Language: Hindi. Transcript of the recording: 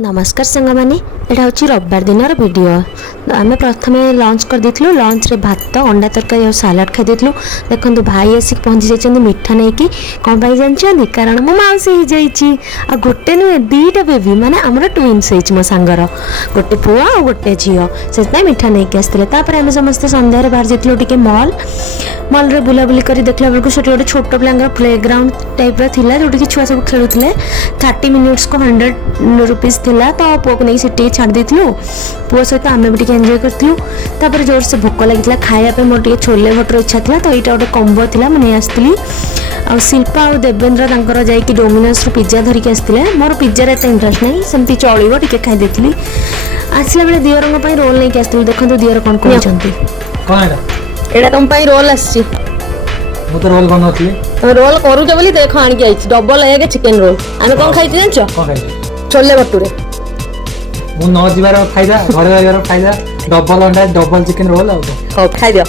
नमस्कार सांग मैंने यहाँ हूँ रविवार दिन वीडियो आम प्रथम लंच कर देलु लंच रे भात अंडा तरकारी और सालाड खाई देलु। देखो भाई आसिक पहुँची जाइए मिठा नहीं कि कौन पाई जानते कारण मो मौसी हो जाइए आ गोटे नुहे दीटा बेबी माने आमर ट्विन्स हो मो सांगर गोटे पुआ और गोटे झील से मिठा नहीं कि आसते आम समस्त सन्धार बाहर जाइलु टे मॉल मॉल रे बुलाबुली कर देखला बेलू से गोटे छोट पिला प्ले ग्राउंड टाइप रा जो कि छुआ सब खेलुले 30 मिनिट्स को 100 रुपीज थिला तो पुआ को नहीं से छाड़ देलु पुआ सहित आम भी एंजॉय करूँ जोर से भोक लगी खायापे मोर टे छोले भटर इच्छा था तो यहाँ गोटे कम्बो था मुझे आसती आ शिल्पा और देवेंद्र तंकर जाकि डोमिनोस पिज्जा धरिकी आसते मोर पिज्जार एत इंटरेस्ट नहीं सेमती चलो टे खाई आसला बेले दियर रोल नहीं आसती देखो दियर कौन कहते एटा तुम पाई रोल आसी मु तो रोल बनौथली तुम रोल करूछ बोली देखो आन के आइछ डबल एग चिकन रोल आमे कोन खाइछ जानछो कोन खाइ छोले भटूरे मु न जिबार फायदा घर जाइबार फायदा डबल अंडा डबल चिकन रोल आ हो खाइ दियो।